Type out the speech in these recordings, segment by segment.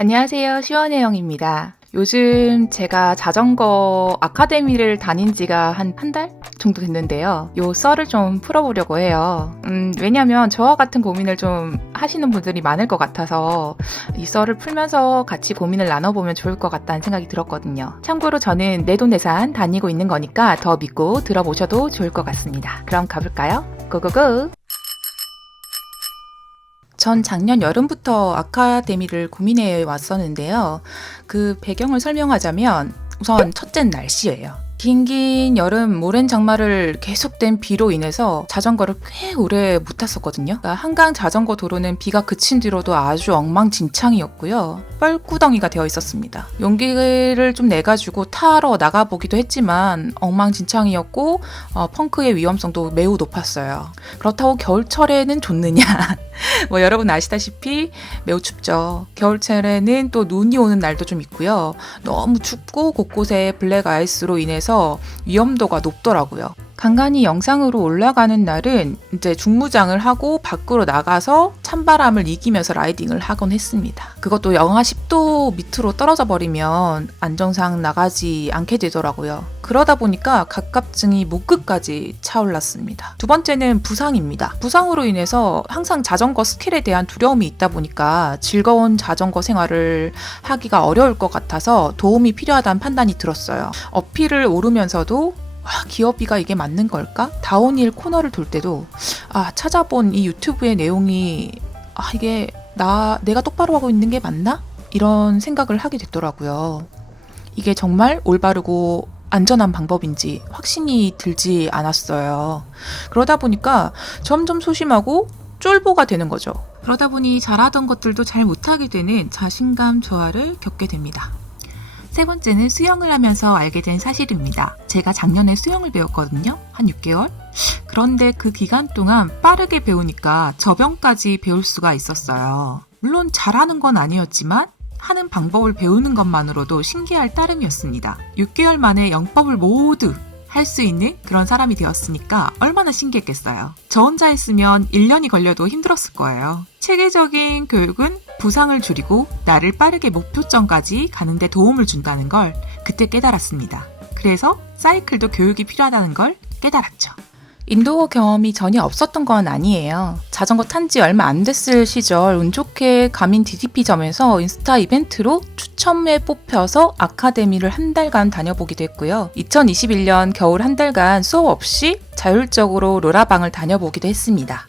안녕하세요. 시원혜영입니다. 요즘 제가 자전거 아카데미를 다닌 지가 한 달 정도 됐는데요. 요 썰을 좀 풀어보려고 해요. 왜냐면 저와 같은 고민을 좀 하시는 분들이 많을 것 같아서 이 썰을 풀면서 같이 고민을 나눠보면 좋을 것 같다는 생각이 들었거든요. 참고로 저는 내돈내산 다니고 있는 거니까 더 믿고 들어보셔도 좋을 것 같습니다. 그럼 가볼까요? 고고고! 전 작년 여름부터 아카데미를 고민해 왔었는데요. 그 배경을 설명하자면 우선 첫째는 날씨예요. 긴 여름 모랜 장마를 계속된 비로 인해서 자전거를 꽤 오래 못 탔었거든요. 그러니까 한강 자전거 도로는 비가 그친 뒤로도 아주 엉망진창이었고요. 뻘구덩이가 되어 있었습니다. 용기를 좀 내가지고 타러 나가보기도 했지만 엉망진창이었고 펑크의 위험성도 매우 높았어요. 그렇다고 겨울철에는 좋느냐? 뭐 여러분 아시다시피 매우 춥죠. 겨울철에는 또 눈이 오는 날도 좀 있고요. 너무 춥고 곳곳에 블랙 아이스로 인해서 위험도가 높더라고요. 간간히 영상으로 올라가는 날은 이제 중무장을 하고 밖으로 나가서 찬바람을 이기면서 라이딩을 하곤 했습니다. 그것도 영하 10도 밑으로 떨어져 버리면 안정상 나가지 않게 되더라고요. 그러다 보니까 갑갑증이 목끝까지 차올랐습니다. 두 번째는 부상입니다. 부상으로 인해서 항상 자전거 스킬에 대한 두려움이 있다 보니까 즐거운 자전거 생활을 하기가 어려울 것 같아서 도움이 필요하다는 판단이 들었어요. 어필을 오르면서도 기어비가 이게 맞는 걸까? 다운힐 코너를 돌 때도 찾아본 이 유튜브의 내용이 이게 내가 똑바로 하고 있는 게 맞나? 이런 생각을 하게 됐더라고요. 이게 정말 올바르고 안전한 방법인지 확신이 들지 않았어요. 그러다 보니까 점점 소심하고 쫄보가 되는 거죠. 그러다 보니 잘하던 것들도 잘 못하게 되는 자신감 저하를 겪게 됩니다. 세 번째는 수영을 하면서 알게 된 사실입니다. 제가 작년에 수영을 배웠거든요. 한 6개월? 그런데 그 기간 동안 빠르게 배우니까 저병까지 배울 수가 있었어요. 물론 잘하는 건 아니었지만 하는 방법을 배우는 것만으로도 신기할 따름이었습니다. 6개월 만에 영법을 모두 할 수 있는 그런 사람이 되었으니까 얼마나 신기했겠어요. 저 혼자 했으면 1년이 걸려도 힘들었을 거예요. 체계적인 교육은 부상을 줄이고 나를 빠르게 목표점까지 가는데 도움을 준다는 걸 그때 깨달았습니다. 그래서 사이클도 교육이 필요하다는 걸 깨달았죠. 인도어 경험이 전혀 없었던 건 아니에요. 자전거 탄 지 얼마 안 됐을 시절 운 좋게 가민 DDP점에서 인스타 이벤트로 추첨에 뽑혀서 아카데미를 한 달간 다녀보기도 했고요. 2021년 겨울 한 달간 수업 없이 자율적으로 로라방을 다녀보기도 했습니다.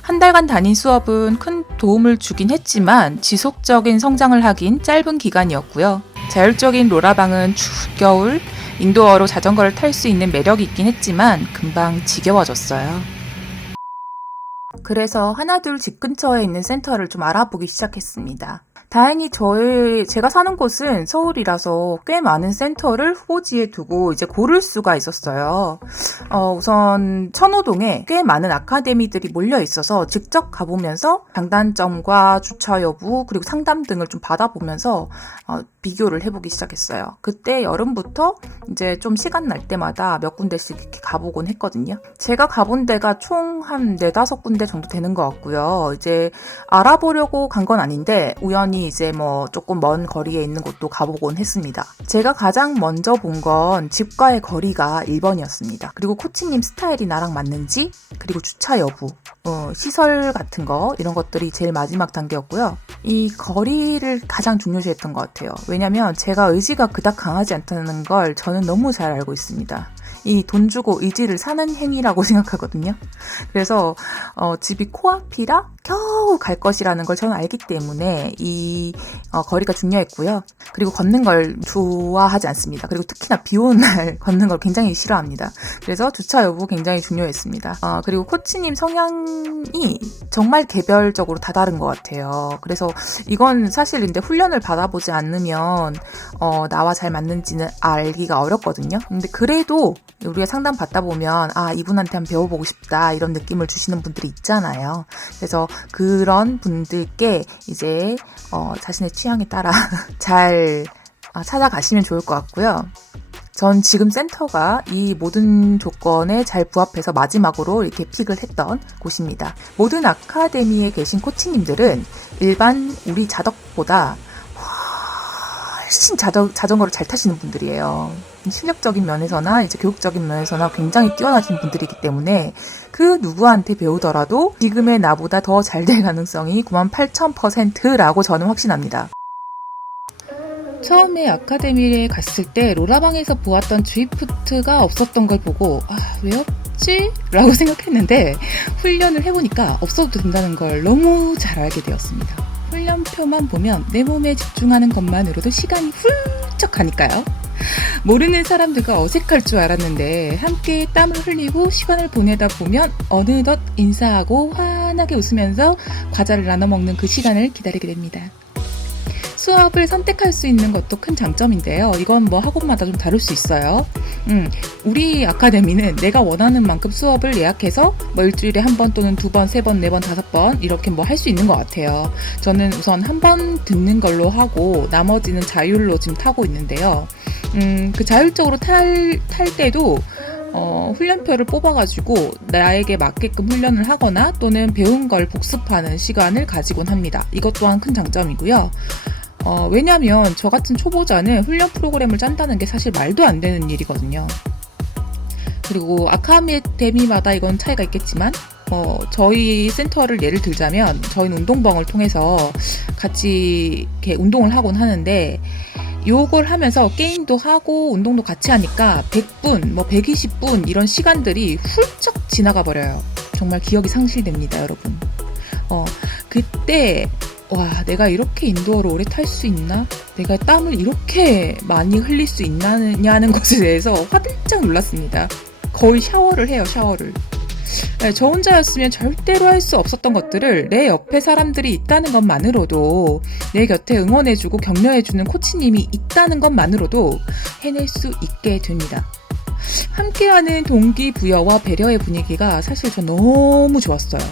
한 달간 다닌 수업은 큰 도움을 주긴 했지만 지속적인 성장을 하긴 짧은 기간이었고요. 자율적인 로라방은 추운 겨울 인도어로 자전거를 탈 수 있는 매력이 있긴 했지만 금방 지겨워졌어요. 그래서 하나둘 집 근처에 있는 센터를 좀 알아보기 시작했습니다. 다행히 제가 사는 곳은 서울이라서 꽤 많은 센터를 후보지에 두고 이제 고를 수가 있었어요. 우선 천호동에 꽤 많은 아카데미들이 몰려 있어서 직접 가보면서 장단점과 주차 여부 그리고 상담 등을 좀 받아보면서 비교를 해보기 시작했어요. 그때 여름부터 이제 좀 시간 날 때마다 몇 군데씩 이렇게 가보곤 했거든요. 제가 가본 데가 총 한 4-5군데 정도 되는 것 같고요. 이제 알아보려고 간 건 아닌데 우연히 이제 조금 먼 거리에 있는 곳도 가보곤 했습니다. 제가 가장 먼저 본 건 집과의 거리가 1번이었습니다. 그리고 코치님 스타일이 나랑 맞는지, 그리고 주차 여부, 시설 같은 거 이런 것들이 제일 마지막 단계였고요. 이 거리를 가장 중요시 했던 것 같아요. 왜냐면 제가 의지가 그닥 강하지 않다는 걸 저는 너무 잘 알고 있습니다. 이 돈 주고 의지를 사는 행위라고 생각하거든요. 그래서 집이 코앞이라 겨우 갈 것이라는 걸 저는 알기 때문에 이 거리가 중요했고요. 그리고 걷는 걸 좋아하지 않습니다. 그리고 특히나 비 오는 날 걷는 걸 굉장히 싫어합니다. 그래서 주차 여부 굉장히 중요했습니다. 그리고 코치님 성향이 정말 개별적으로 다 다른 것 같아요. 그래서 이건 사실 근데 훈련을 받아보지 않으면 나와 잘 맞는지는 알기가 어렵거든요. 근데 그래도 우리가 상담 받다 보면 이분한테 한번 배워보고 싶다 이런 느낌을 주시는 분들이 있잖아요. 그래서 그런 분들께 이제 자신의 취향에 따라 잘 찾아가시면 좋을 것 같고요. 전 지금 센터가 이 모든 조건에 잘 부합해서 마지막으로 이렇게 픽을 했던 곳입니다. 모든 아카데미에 계신 코치님들은 일반 우리 자덕보다 훨씬 자전거를 잘 타시는 분들이에요. 실력적인 면에서나 이제 교육적인 면에서나 굉장히 뛰어나신 분들이기 때문에 그 누구한테 배우더라도 지금의 나보다 더 잘 될 가능성이 98,000%라고 저는 확신합니다. 처음에 아카데미에 갔을 때 로라방에서 보았던 드리프트가 없었던 걸 보고 왜 없지? 라고 생각했는데 훈련을 해보니까 없어도 된다는 걸 너무 잘 알게 되었습니다. 훈련표만 보면 내 몸에 집중하는 것만으로도 시간이 훌쩍 가니까요. 모르는 사람들과 어색할 줄 알았는데 함께 땀을 흘리고 시간을 보내다 보면 어느덧 인사하고 환하게 웃으면서 과자를 나눠 먹는 그 시간을 기다리게 됩니다. 수업을 선택할 수 있는 것도 큰 장점인데요. 이건 뭐 학원마다 좀 다를 수 있어요. 우리 아카데미는 내가 원하는 만큼 수업을 예약해서 뭐 일주일에 한 번 또는 두 번, 세 번, 네 번, 다섯 번 이렇게 뭐 할 수 있는 것 같아요. 저는 우선 한 번 듣는 걸로 하고 나머지는 자율로 지금 타고 있는데요. 그 자율적으로 탈 때도 훈련표를 뽑아가지고 나에게 맞게끔 훈련을 하거나 또는 배운 걸 복습하는 시간을 가지곤 합니다. 이것 또한 큰 장점이고요. 왜냐하면 저 같은 초보자는 훈련 프로그램을 짠다는 게 사실 말도 안 되는 일이거든요. 그리고 아카데미마다 이건 차이가 있겠지만 저희 센터를 예를 들자면 저희는 운동방을 통해서 같이 이렇게 운동을 하곤 하는데 요걸 하면서 게임도 하고 운동도 같이 하니까 100분, 120분 이런 시간들이 훌쩍 지나가 버려요. 정말 기억이 상실됩니다, 여러분. 그때 내가 이렇게 인도어를 오래 탈 수 있나? 내가 땀을 이렇게 많이 흘릴 수 있냐는 것에 대해서 화들짝 놀랐습니다. 거의 샤워를 해요, 샤워를. 저 혼자였으면 절대로 할 수 없었던 것들을 내 옆에 사람들이 있다는 것만으로도 내 곁에 응원해주고 격려해주는 코치님이 있다는 것만으로도 해낼 수 있게 됩니다. 함께하는 동기부여와 배려의 분위기가 사실 저 너무 좋았어요.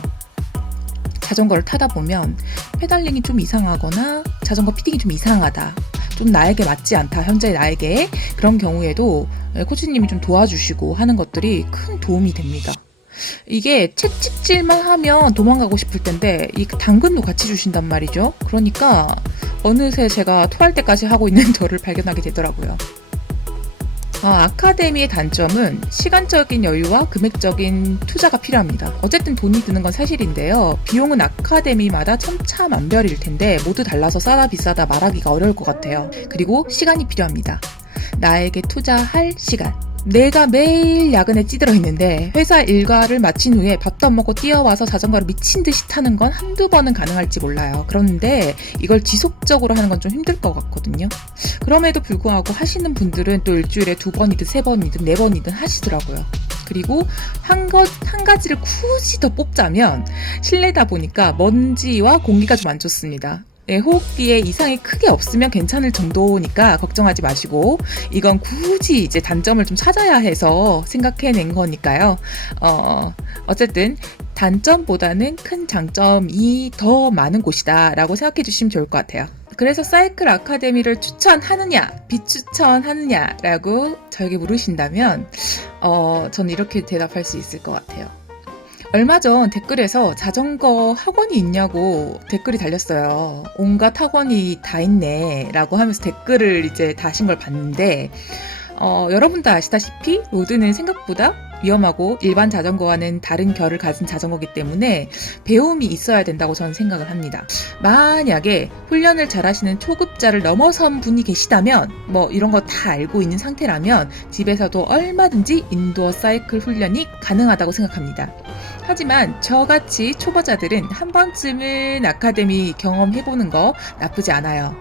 자전거를 타다 보면 페달링이 좀 이상하거나 자전거 피딩이 좀 이상하다. 좀 나에게 맞지 않다. 현재 나에게. 그런 경우에도 코치님이 좀 도와주시고 하는 것들이 큰 도움이 됩니다. 이게 채찍질만 하면 도망가고 싶을 텐데 이 당근도 같이 주신단 말이죠. 그러니까 어느새 제가 토할 때까지 하고 있는 저를 발견하게 되더라고요. 아카데미의 단점은 시간적인 여유와 금액적인 투자가 필요합니다. 어쨌든 돈이 드는 건 사실인데요. 비용은 아카데미마다 천차만별일 텐데 모두 달라서 싸다 비싸다 말하기가 어려울 것 같아요. 그리고 시간이 필요합니다. 나에게 투자할 시간. 내가 매일 야근에 찌들어 있는데 회사 일과를 마친 후에 밥도 안 먹고 뛰어와서 자전거를 미친 듯이 타는 건 한두 번은 가능할지 몰라요. 그런데 이걸 지속적으로 하는 건 좀 힘들 것 같거든요. 그럼에도 불구하고 하시는 분들은 또 일주일에 2번이든 3번이든 4번이든 하시더라고요. 그리고 한 가지를 굳이 더 뽑자면 실내다 보니까 먼지와 공기가 좀 안 좋습니다. 호흡기에 이상이 크게 없으면 괜찮을 정도니까 걱정하지 마시고 이건 굳이 이제 단점을 좀 찾아야 해서 생각해낸 거니까요. 어쨌든 단점보다는 큰 장점이 더 많은 곳이다 라고 생각해 주시면 좋을 것 같아요. 그래서 사이클 아카데미를 추천하느냐 비추천하느냐 라고 저에게 물으신다면 저는 이렇게 대답할 수 있을 것 같아요. 얼마 전 댓글에서 자전거 학원이 있냐고 댓글이 달렸어요. 온갖 학원이 다 있네 라고 하면서 댓글을 이제 다신 걸 봤는데 여러분 다 아시다시피 로드는 생각보다 위험하고 일반 자전거와는 다른 결을 가진 자전거이기 때문에 배움이 있어야 된다고 저는 생각을 합니다. 만약에 훈련을 잘하시는 초급자를 넘어선 분이 계시다면 이런 거 다 알고 있는 상태라면 집에서도 얼마든지 인도어 사이클 훈련이 가능하다고 생각합니다. 하지만 저같이 초보자들은 한 번쯤은 아카데미 경험해보는 거 나쁘지 않아요.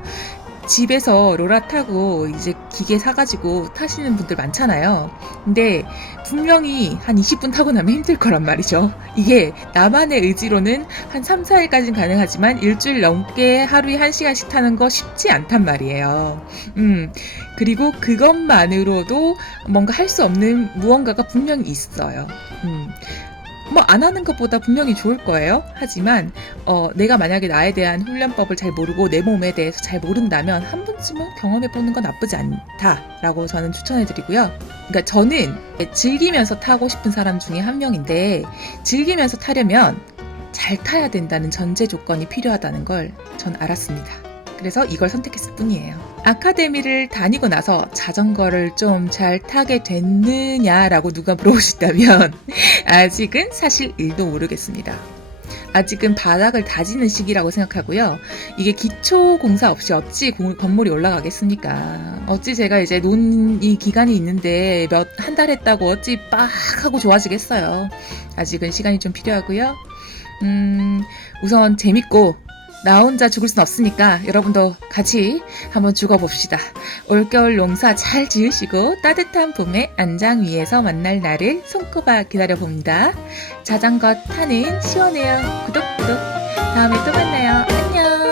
집에서 로라 타고 이제 기계 사가지고 타시는 분들 많잖아요. 근데 분명히 한 20분 타고 나면 힘들 거란 말이죠. 이게 나만의 의지로는 한 3, 4일까지는 가능하지만 일주일 넘게 하루에 1시간씩 타는 거 쉽지 않단 말이에요. 그리고 그것만으로도 뭔가 할 수 없는 무언가가 분명히 있어요. 안 하는 것보다 분명히 좋을 거예요. 하지만 내가 만약에 나에 대한 훈련법을 잘 모르고 내 몸에 대해서 잘 모른다면 한 번쯤은 경험해보는 건 나쁘지 않다라고 저는 추천해드리고요. 그러니까 저는 즐기면서 타고 싶은 사람 중에 한 명인데 즐기면서 타려면 잘 타야 된다는 전제 조건이 필요하다는 걸 전 알았습니다. 그래서 이걸 선택했을 뿐이에요. 아카데미를 다니고 나서 자전거를 좀 잘 타게 됐느냐라고 누가 물어보신다면 아직은 사실 1도 모르겠습니다. 아직은 바닥을 다지는 시기라고 생각하고요. 이게 기초 공사 없이 어찌 건물이 올라가겠습니까? 어찌 제가 이제 논이 기간이 있는데 한 달 했다고 어찌 빡 하고 좋아지겠어요. 아직은 시간이 좀 필요하고요. 우선 재밌고 나 혼자 죽을 순 없으니까 여러분도 같이 한번 죽어봅시다. 올겨울 농사 잘 지으시고 따뜻한 봄에 안장 위에서 만날 날을 손꼽아 기다려봅니다. 자전거 타는 시원해요. 구독. 다음에 또 만나요. 안녕.